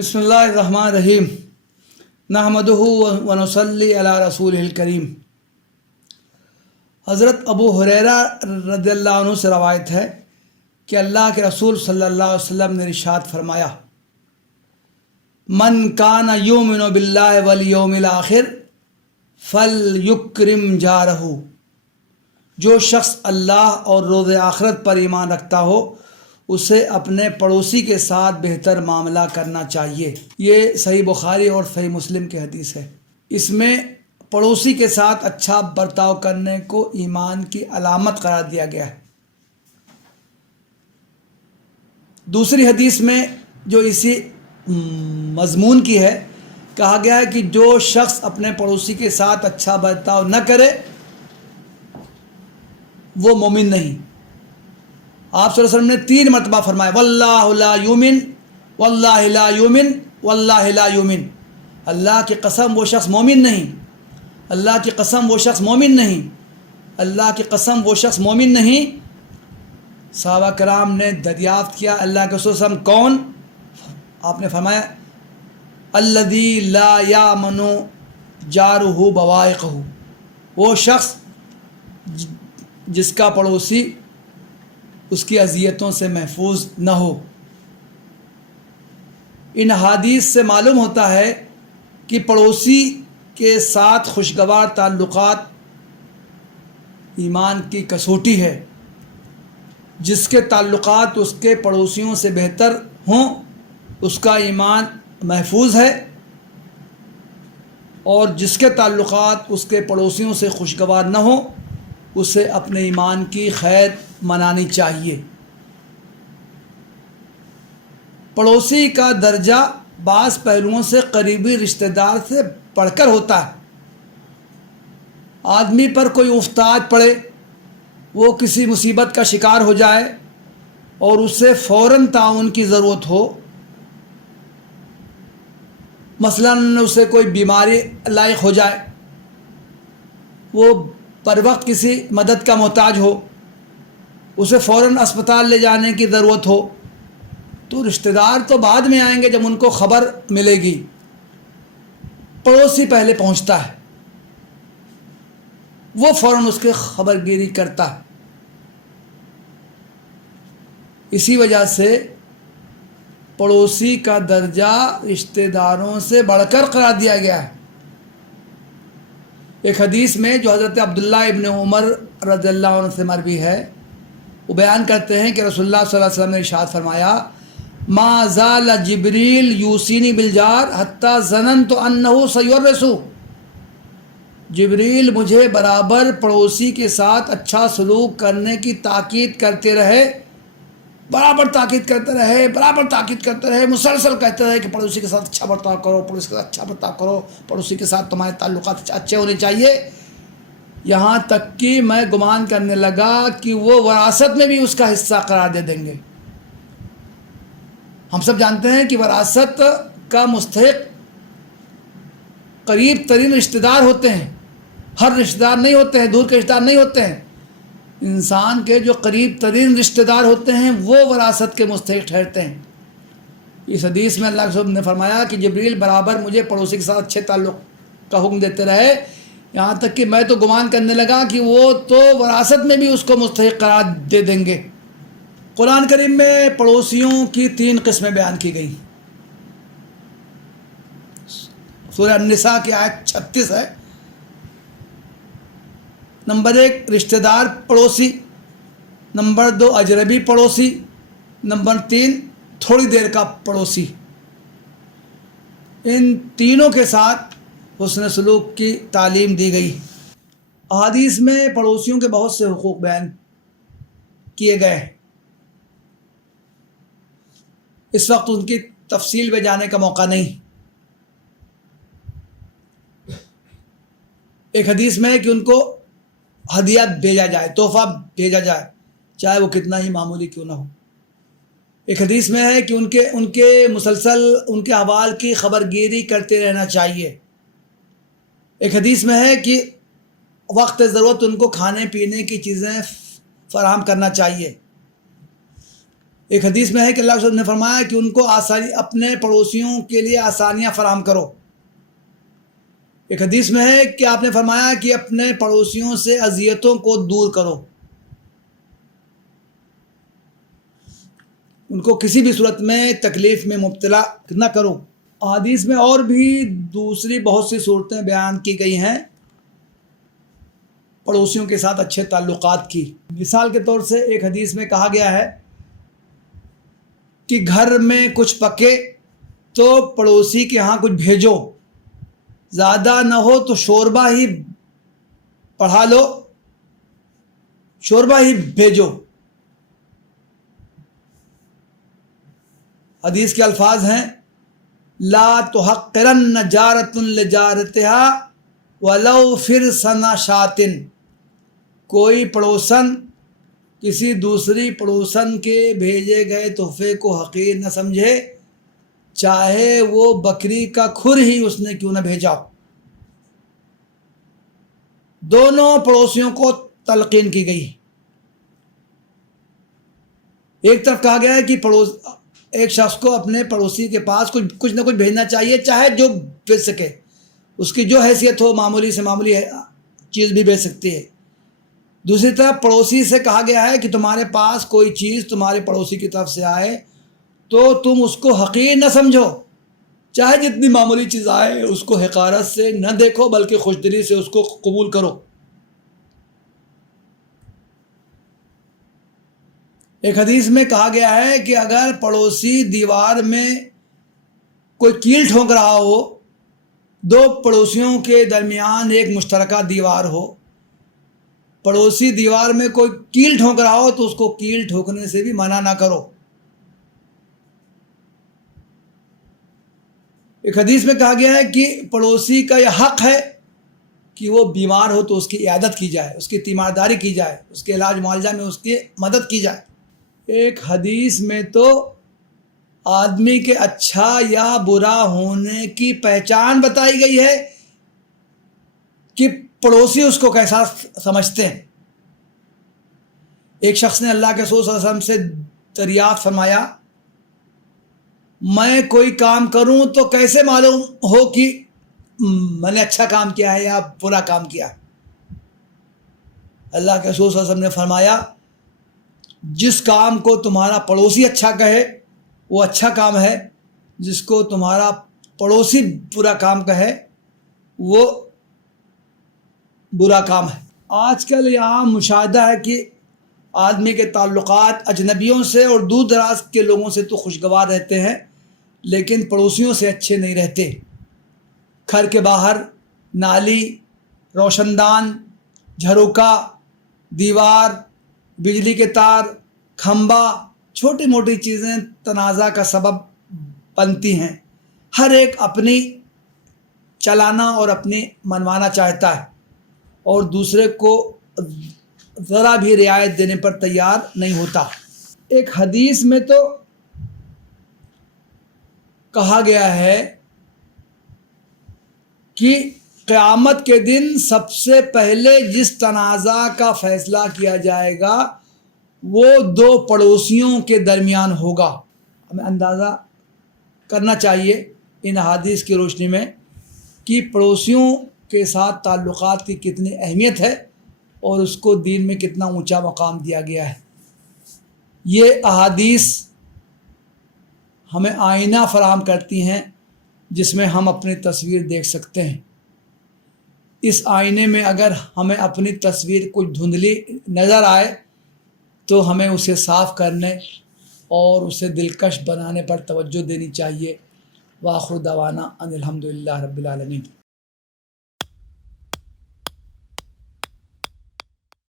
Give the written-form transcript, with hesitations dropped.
بسم اللہ الرحمن الرحیم نحمدہ و نصلی علی رسولہ الکریم۔ حضرت ابو ہریرہ رضی اللہ عنہ سے روایت ہے کہ اللہ کے رسول صلی اللہ علیہ وسلم نے ارشاد فرمایا، من کان یؤمن باللہ والیوم الآخر فلیکرم جارہ، جو شخص اللہ اور روز آخرت پر ایمان رکھتا ہو اسے اپنے پڑوسی کے ساتھ بہتر معاملہ کرنا چاہیے۔ یہ صحیح بخاری اور صحیح مسلم کی حدیث ہے۔ اس میں پڑوسی کے ساتھ اچھا برتاؤ کرنے کو ایمان کی علامت قرار دیا گیا ہے۔ دوسری حدیث میں جو اسی مضمون کی ہے، کہا گیا ہے کہ جو شخص اپنے پڑوسی کے ساتھ اچھا برتاؤ نہ کرے وہ مومن نہیں۔ آپ صلی اللہ علیہ وسلم نے 3 مرتبہ فرمایا، واللہ لا یؤمن، واللہ لا یؤمن، واللہ لا یؤمن۔ اللہ کی قسم وہ شخص مومن نہیں، اللہ کی قسم وہ شخص مومن نہیں، اللہ کی قسم وہ شخص مومن نہیں۔ صحابہ کرام نے دریافت کیا، اللہ کے رسول صلی اللہ علیہ وسلم کون؟ آپ نے فرمایا، الذی لا یامن جارہ بوائقہ، وہ شخص جس کا پڑوسی اس کی اذیتوں سے محفوظ نہ ہو۔ ان حدیث سے معلوم ہوتا ہے کہ پڑوسی کے ساتھ خوشگوار تعلقات ایمان کی کسوٹی ہے۔ جس کے تعلقات اس کے پڑوسیوں سے بہتر ہوں اس کا ایمان محفوظ ہے، اور جس کے تعلقات اس کے پڑوسیوں سے خوشگوار نہ ہوں اسے اپنے ایمان کی خیر منانی چاہیے۔ پڑوسی کا درجہ بعض پہلوؤں سے قریبی رشتہ دار سے بڑھ کر ہوتا ہے۔ آدمی پر کوئی افتاد پڑے، وہ کسی مصیبت کا شکار ہو جائے اور اسے فوراً تعاون کی ضرورت ہو، مثلاً اسے کوئی بیماری لاحق ہو جائے، وہ پر وقت کسی مدد کا محتاج ہو، اسے فوراً اسپتال لے جانے کی ضرورت ہو، تو رشتہ دار تو بعد میں آئیں گے جب ان کو خبر ملے گی، پڑوسی پہلے پہنچتا ہے، وہ فوراً اس کی خبر گیری کرتا ہے۔ اسی وجہ سے پڑوسی کا درجہ رشتہ داروں سے بڑھ کر قرار دیا گیا ہے۔ ایک حدیث میں جو حضرت عبداللہ ابن عمر رضی اللہ عنہ سے مروی ہے، وہ بیان کرتے ہیں کہ رسول اللہ صلی اللہ علیہ وسلم نے ارشاد فرمایا، ما زال جبریل یوصینی بالجار حتی ظننت انہ سیورث، جبریل مجھے برابر پڑوسی کے ساتھ اچھا سلوک کرنے کی تاکید کرتے رہے، برابر تاکید کرتے رہے، مسلسل کہتے رہے کہ پڑوسی کے ساتھ اچھا برتاؤ کرو، پڑوسی کے ساتھ اچھا برتاؤ کرو، پڑوسی کے ساتھ تمہارے تعلقات اچھے ہونے چاہیے، یہاں تک کہ میں گمان کرنے لگا کہ وہ وراثت میں بھی اس کا حصہ قرار دے دیں گے۔ ہم سب جانتے ہیں کہ وراثت کا مستحق قریب ترین رشتہ دار ہوتے ہیں، ہر رشتہ دار نہیں ہوتے ہیں، دور کے رشتہ دار نہیں ہوتے ہیں۔ انسان کے جو قریب ترین رشتہ دار ہوتے ہیں وہ وراثت کے مستحق ٹھہرتے ہیں۔ اس حدیث میں اللہ کے رسول نے فرمایا کہ جبریل برابر مجھے پڑوسی کے ساتھ اچھے تعلق کا حکم دیتے رہے، یہاں تک کہ میں تو گمان کرنے لگا کہ وہ تو وراثت میں بھی اس کو مستحق قرار دے دیں گے۔ قرآن کریم میں پڑوسیوں کی 3 قسمیں بیان کی گئی۔ سورہ النساء کی آیت 36 ہے۔ نمبر 1 رشتہ دار پڑوسی، نمبر 2 اجنبی پڑوسی، نمبر 3 تھوڑی دیر کا پڑوسی۔ ان تینوں کے ساتھ حسن سلوک کی تعلیم دی گئی۔ احادیث میں پڑوسیوں کے بہت سے حقوق بیان کیے گئے ہیں، اس وقت ان کی تفصیل میں جانے کا موقع نہیں۔ ایک حدیث میں ہے کہ ان کو ہدیہ بھیجا جائے، تحفہ بھیجا جائے، چاہے وہ کتنا ہی معمولی کیوں نہ ہو۔ ایک حدیث میں ہے کہ ان کے مسلسل ان کے احوال کی خبر گیری کرتے رہنا چاہیے۔ ایک حدیث میں ہے کہ وقت ضرورت ان کو کھانے پینے کی چیزیں فراہم کرنا چاہیے۔ ایک حدیث میں ہے کہ اللہ کے رسول نے فرمایا کہ ان کو اپنے پڑوسیوں کے لیے آسانیاں فراہم کرو۔ ایک حدیث میں ہے کہ آپ نے فرمایا کہ اپنے پڑوسیوں سے اذیتوں کو دور کرو، ان کو کسی بھی صورت میں تکلیف میں مبتلا نہ کرو۔ حدیث میں اور بھی دوسری بہت سی صورتیں بیان کی گئی ہیں پڑوسیوں کے ساتھ اچھے تعلقات کی۔ مثال کے طور سے ایک حدیث میں کہا گیا ہے کہ گھر میں کچھ پکے تو پڑوسی کے ہاں کچھ بھیجو، زیادہ نہ ہو تو شوربہ ہی پڑھا لو، شوربہ ہی بھیجو۔ حدیث کے الفاظ ہیں لا تحقرن جارۃ لجارتها ولو فرسن شاۃ، کوئی پڑوسن کسی دوسری پڑوسن کے بھیجے گئے تحفے کو حقیر نہ سمجھے، چاہے وہ بکری کا کھر ہی اس نے کیوں نہ بھیجا۔ دونوں پڑوسیوں کو تلقین کی گئی۔ ایک طرف کہا گیا ہے کہ ایک شخص کو اپنے پڑوسی کے پاس کچھ نہ کچھ بھیجنا چاہیے، چاہے جو بھیج سکے، اس کی جو حیثیت ہو، معمولی سے معمولی چیز بھی بھیج سکتی ہے۔ دوسری طرف پڑوسی سے کہا گیا ہے کہ تمہارے پاس کوئی چیز تمہارے پڑوسی کی طرف سے آئے تو تم اس کو حقیر نہ سمجھو، چاہے جتنی معمولی چیز آئے اس کو حقارت سے نہ دیکھو بلکہ خوش دلی سے اس کو قبول کرو۔ ایک حدیث میں کہا گیا ہے کہ اگر پڑوسی دیوار میں کوئی کیل ٹھونک رہا ہو، دو پڑوسیوں کے درمیان ایک مشترکہ دیوار ہو، پڑوسی دیوار میں کوئی کیل ٹھونک رہا ہو تو اس کو کیل ٹھوکنے سے بھی منع نہ کرو۔ ایک حدیث میں کہا گیا ہے کہ پڑوسی کا یہ حق ہے کہ وہ بیمار ہو تو اس کی عیادت کی جائے، اس کی تیمارداری کی جائے، اس کے علاج معالجہ میں اس کی مدد کی جائے۔ ایک حدیث میں تو آدمی کے اچھا یا برا ہونے کی پہچان بتائی گئی ہے کہ پڑوسی اس کو کیسا سمجھتے ہیں۔ ایک شخص نے اللہ کے رسول صلی اللہ علیہ وسلم سے دریافت فرمایا میں کوئی کام کروں تو کیسے معلوم ہو کہ میں نے اچھا کام کیا ہے یا برا کام کیا؟ اللہ کے رسول صلی اللہ علیہ وسلم نے فرمایا جس کام کو تمہارا پڑوسی اچھا کہے وہ اچھا کام ہے، جس کو تمہارا پڑوسی برا کام کہے وہ برا کام ہے۔ آج کل یہاں مشاہدہ ہے کہ آدمی کے تعلقات اجنبیوں سے اور دور دراز کے لوگوں سے تو خوشگوار رہتے ہیں لیکن پڑوسیوں سے اچھے نہیں رہتے۔ گھر کے باہر نالی، روشن دان، جھروکا، دیوار، بجلی کے تار، کھمبا، چھوٹی موٹی چیزیں تنازع کا سبب بنتی ہیں۔ ہر ایک اپنی چلانا اور اپنی منوانا چاہتا ہے اور دوسرے کو ذرا بھی رعایت دینے پر تیار نہیں ہوتا۔ ایک حدیث میں تو کہا گیا ہے کہ قیامت کے دن سب سے پہلے جس تنازع کا فیصلہ کیا جائے گا وہ دو پڑوسیوں کے درمیان ہوگا۔ ہمیں اندازہ کرنا چاہیے ان احادیث کی روشنی میں کہ پڑوسیوں کے ساتھ تعلقات کی کتنی اہمیت ہے اور اس کو دین میں کتنا اونچا مقام دیا گیا ہے۔ یہ احادیث ہمیں آئینہ فراہم کرتی ہیں جس میں ہم اپنی تصویر دیکھ سکتے ہیں۔ اس آئینے میں اگر ہمیں اپنی تصویر کچھ دھندلی نظر آئے تو ہمیں اسے صاف کرنے اور اسے دلکش بنانے پر توجہ دینی چاہیے۔ وآخر دعوانا ان الحمد للہ رب العالمین۔